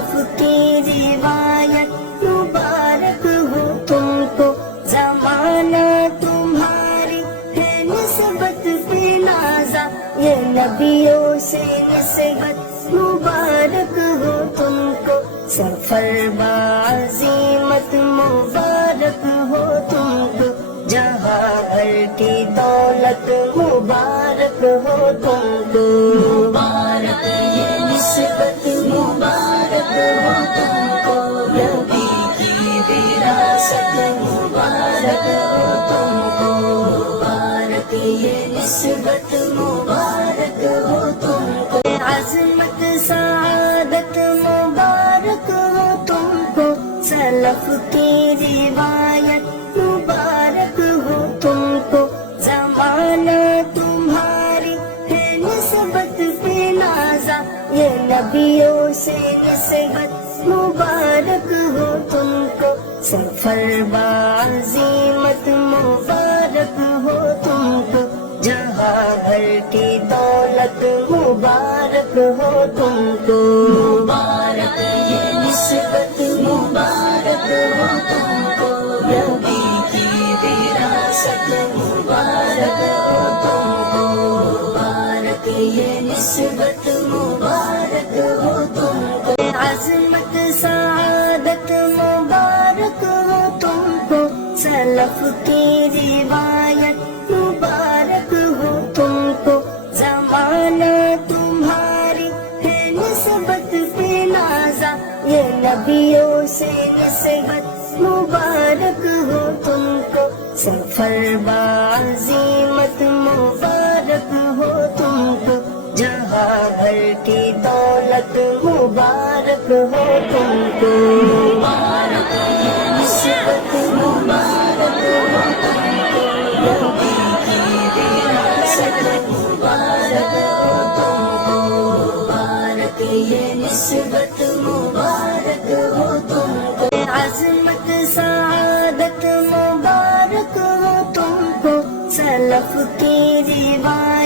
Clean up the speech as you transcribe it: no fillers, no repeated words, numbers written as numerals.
سلف کی روایت مبارک ہو تم کو، زمانہ تمہاری ہے نسبت پہ نازا، یہ نبیوں سے نسبت مبارک ہو تم کو، سفر بعظیمت مبارک ہو تم کو، جہاں بھر کی دولت مبارک ہو تم کو، مبارک یہ نسبت مبارک ہو تم کو، نبی کی وراثت مبارک ہو تم کو، مبارک یہ نسبت مبارک ہو تم کو، عظمت سعادت مبارک ہو تم کو، سلف کی روایت مبارک ہو تم کو، زمانہ تمہاری ہے نسبت پہ نازا، یہ نبیوں سے نسبت مبارک ہو تم کو، سفر بعظیمت مبارک ہو تم کو، جہاں بھر کی دولت مبارک ہو تم کو، مبارک یہ نسبت مبارک ہو تم کو، نبی کی وراثت مبارک ہو تم کو، مبارک یہ نسبت مبارک ہو تم کو، عظمت سعادت مبارک ہو تم کو، سلف کی روایت مبارک ہو تم کو، زمانہ تمہاری ہے نسبت پہ نازا، یہ نبیوں سے نسبت مبارک ہو تم کو، سفر بعظیمت مبارک ہو تم کو، جہاں بھر کی دولت مبارک ہو تم کو، مبارک یہ نسبت مبارک ہو تم کو، نبی کی وراثت مبارک ہو تم کو، مبارک یہ نسبت مبارک ہو تم کو، عظمت سعادت مبارک ہو تم کو، سلف کی روایت